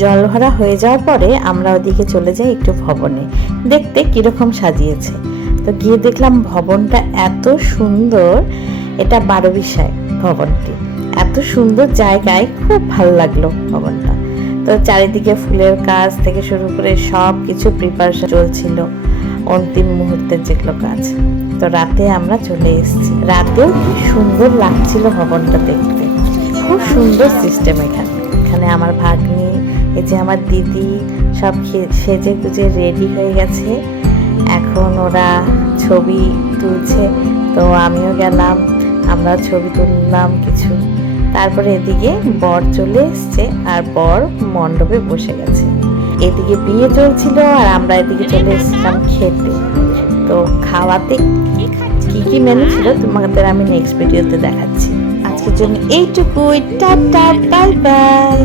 জল ভরা হয়ে যাওয়ার পরে আমরা ওদিকে চলে যাই একটু ভবনে দেখতে কিরকম সাজিয়েছে। তো গিয়ে দেখলাম ভবনটা এত সুন্দর, এটা 12 ভবনটি, এত সুন্দর জায়গায়, খুব ভালো লাগলো ভবনটা। তো চারিদিকে ফুলের কাজ থেকে শুরু করে সব কিছু প্রিপারেশন চলছিল, অন্তিম মুহূর্তের যেগুলো কাজ। তো রাতে আমরা চলে এসেছি, রাতেও কি সুন্দর লাগছিল ভবনটা দেখতে, খুব সুন্দর সিস্টেম। এখানে আমার ভাগ্নি, এই যে আমার দিদি সব সেজে গুজে রেডি হয়ে গেছে, এখন ওরা ছবি তুলছে। তো আমিও গেলাম, আমরা ছবি তুললাম কিছু। তারপরে এদিকে বর চলে এসছে আর বর মণ্ডপে বসে গেছে, এদিকে বিয়ে চলছিল আর আমরা এদিকে চলে এসেছিলাম খেতে। তো খাওয়াতে কি কি মেনু ছিল তোমাদের আমি নেক্সট ভিডিওতে দেখাচ্ছি। আজকের জন্য এইটুকুই, টাটা, বাই বাই।